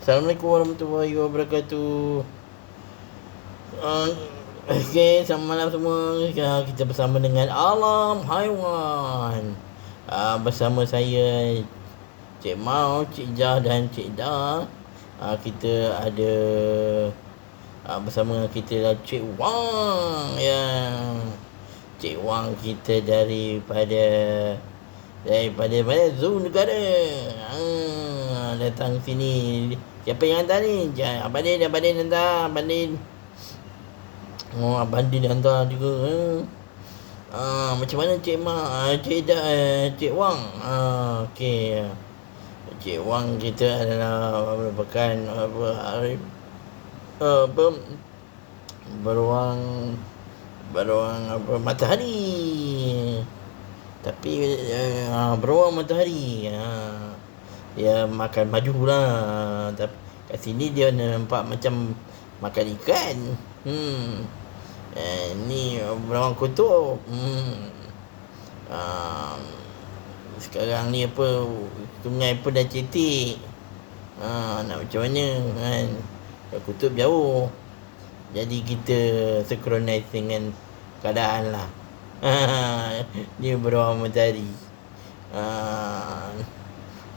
Assalamualaikum warahmatullahi wabarakatuh. Uh, okay, selamat malam semua. Kita bersama dengan Alam Haiwan. Bersama saya Cik Mau, Cik Jah dan Cik Da. Kita ada bersama kita lah Cik Wang. Cik Wang kita daripada mana? Zoo Negara. Datang sini. Siapa yang hantar ni? Abang Din hantar. Abang Din. Abang Din hantar juga. Macam mana Cik Mak? Cik Wang. Okey. Cik Wang kita adalah merupakan beruang matahari. Tapi beruang matahari. Dia makan maju lah. Tapi kat sini dia nampak macam makan ikan. Ni beruang kutub. Sekarang ni sungai pun dah cetek. Nak macam mana kan? Kutub jauh. Jadi kita synchronize dengan keadaan lah. Ni beruang matahari.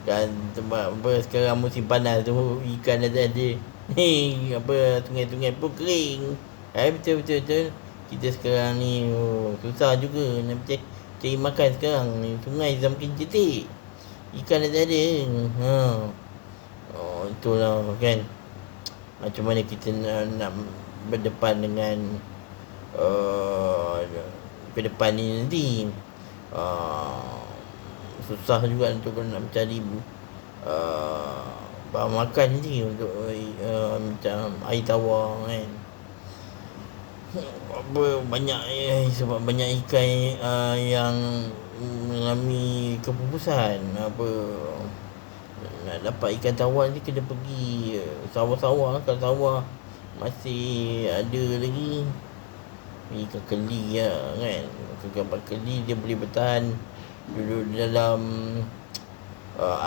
Dan sebab sekarang musim panas tu, ikan dah tak ada. Sungai-sungai pun kering. Betul. Kita sekarang ni susah juga nak cari makan sekarang ni. Sungai semakin cetek, ikan dah tak ada. Itulah kan. Macam mana kita nak berdepan dengan ke depan ni nanti. Susah juga untuk nak mencari bahan makan ni untuk macam air tawar kan. Sebab banyak ikan yang mengalami kepupusan. Nak dapat ikan tawar ni kena pergi sawah-sawah. Kalau sawah masih ada lagi, ikan keli lah kan. Ikan keli dia boleh bertahan duduk dalam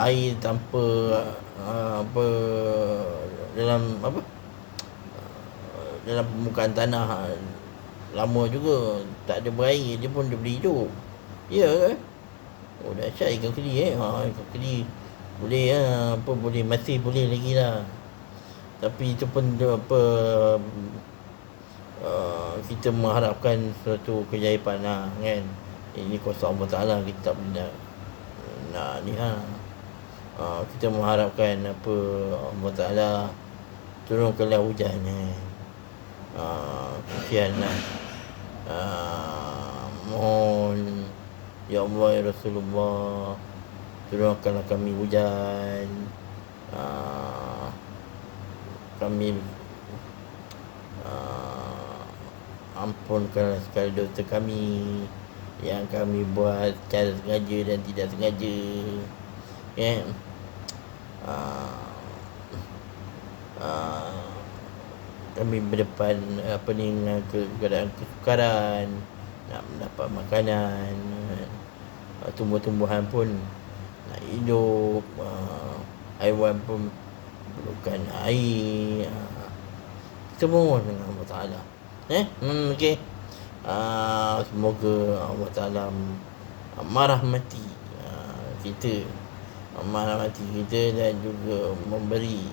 air tanpa dalam permukaan tanah lama juga, tak ada berair, dia pun dia boleh hidup. Ya kan? Dahsyat ikan keli ikan keli boleh masih boleh lagi lah. Tapi itu pun kita mengharapkan suatu keajaiban lah kan. Ini kuasa Allah Ta'ala, kita tak boleh nak ni kita mengharapkan Allah Ta'ala turunkanlah hujan kesian lah. Mohon ya Allah ya Rasulullah, turunkanlah kami hujan. Kami ampunkanlah segala dosa kami yang kami buat secara sengaja dan tidak sengaja kan. Kami berdepan dengan keadaan kesukaran, nak mendapat makanan, tumbuh-tumbuhan pun nak hidup, haiwan pun perlukan air. Kita mohon dengan Allah Ta'ala okey. Semoga Allah Ta'ala merahmati kita, dan juga memberi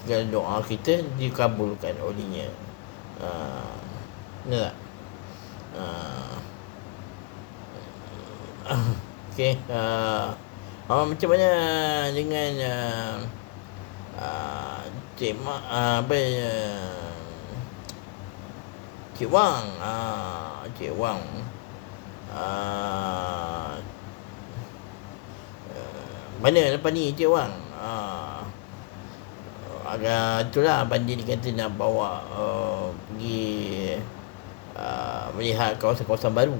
segala doa kita dikabulkan olehnya. Benar tak? Okey. Macam mana dengan Cik Mak Cik Wang. Cik Wang mana lepas ni Cik Wang? Agak itulah Abang Din kata nak bawa pergi melihat kawasan-kawasan baru.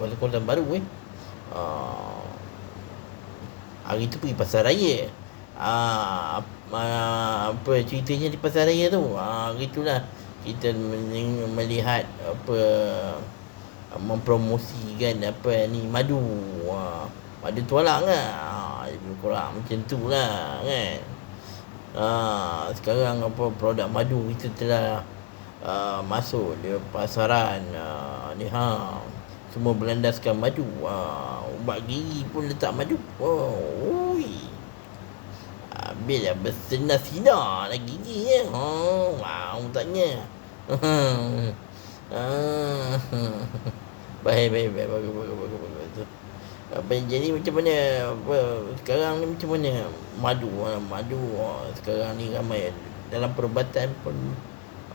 Kawasan-kawasan baru hari tu pergi pasar raya. Apa ceritanya di pasar raya tu? Gitulah kita melihat mempromosikan apa ni, madu. Madu tualang lah. Lebih kurang macam tu lah kan. Sekarang apa produk madu kita telah masuk di pasaran ni semua berlandaskan madu. Ubat gigi pun letak madu. Ui. Habislah bersinar-sinar lah giginya. Wow, tanya. Baik, bagus. Apa jadi macam mana apa sekarang ni, macam mana madu sekarang ni ramai dalam perubatan pun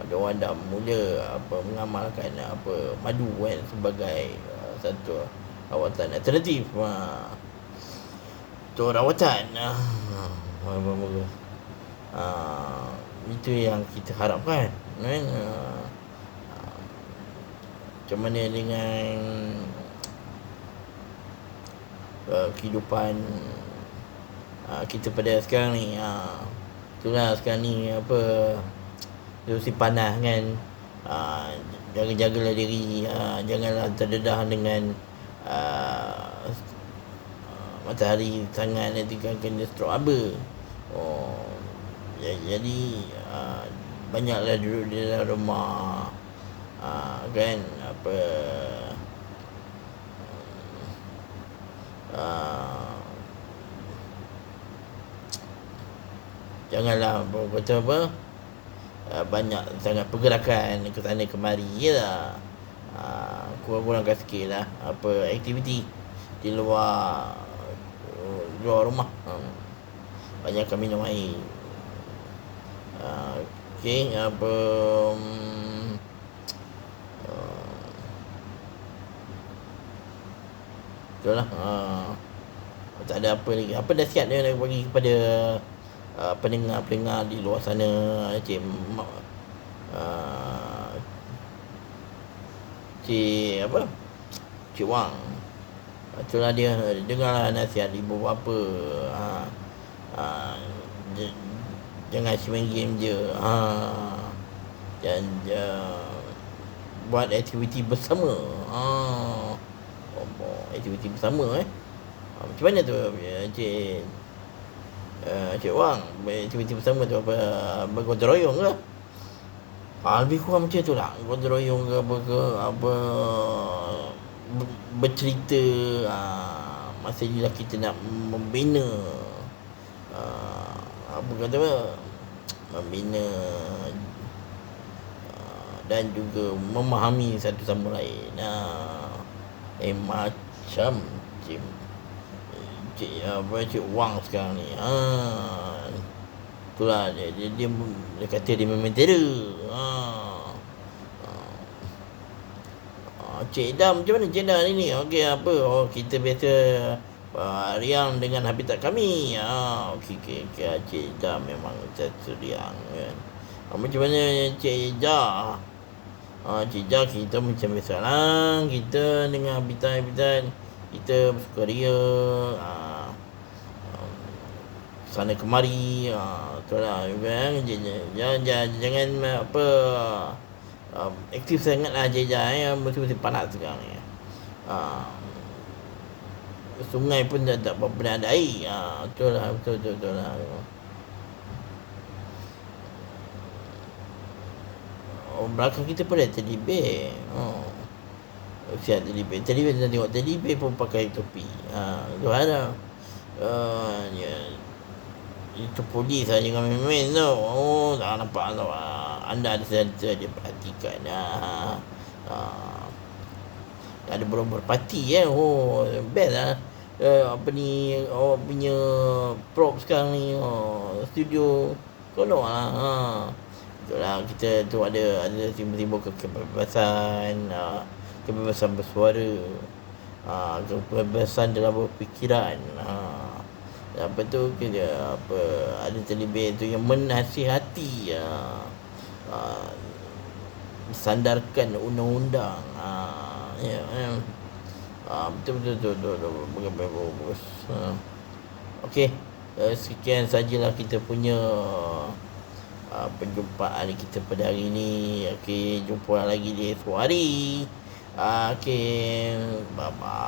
ada orang dah mula apa mengamalkan apa madu kan sebagai satu rawatan alternatif untuk rawatan. Bagus. Itu yang kita harapkan kan. Macam mana dengan kehidupan kita pada sekarang ni. Itulah sekarang ni apa musim panas kan. Jaga-jagalah diri, janganlah terdedah dengan matahari sangat, nanti kan kena stroke apa. Jadi banyaklah duduk di dalam rumah kan apa janganlah kata apa banyak sangat pergerakan ke sana kemari je lah. Kurang-kurangkan sikit lah apa aktiviti di luar rumah. Banyakkan minum air. Okey, apa itulah. Tak ada apa lagi. Apa nasihat dia nak bagi kepada pendengar-pendengar di luar sana, Cik Wang. Itulah dia, dengarlah nasihat ibu bapa. Jangan main game je. Dan buat aktiviti bersama. Aktiviti bersama macam mana tu Cik Wang? Aktiviti bersama tu apa, bergotong royong ke? Lebih kurang macam tu lah. Gotong royong ke apa bercerita. Masa ni lah kita nak membina apa kata membina dan juga memahami satu sama lain. Macam Cik Wang sekarang ni. Itulah dia kata dia memang terror. Cik Dam, macam mana Cik Dam ni? Okey, apa? Kita biasa riang dengan habitat kami. Okey. Cik Dam memang satu riang kan. Macam mana Cik Jah? Cik Jah, kita macam biasa lah. Kita dengan habitat kita bersukaria sana kemari. Itulah kan. Jangan apa aktif sangat lah Cik Jah. Mesti panas sekarang ni. Sungai pun tak pernah ada air. Betul lah. Belakang kita pun ada teddy bear. Siap teddy bear. Teddy bear nak tengok teddy bear pun pakai topi. Tu ada. Itu polis lah, jangan main-main tau. Tak nampak tau. Anda ada saja perhatikan. Ada berapa parti best lah. Apa ni awak punya prop sekarang ni, studio konon lah. Itulah, kita tu ada timbul kebebasan, kebebasan bersuara, kebebasan dalam berfikiran. Apa tu kita apa ada terlebih tu yang menasihati, sandarkan undang-undang. Betul. Bagus. Okey, sekian sajalah kita punya perjumpaan kita pada hari ini. Okey, jumpa lagi di esok hari. Okay, bye-bye.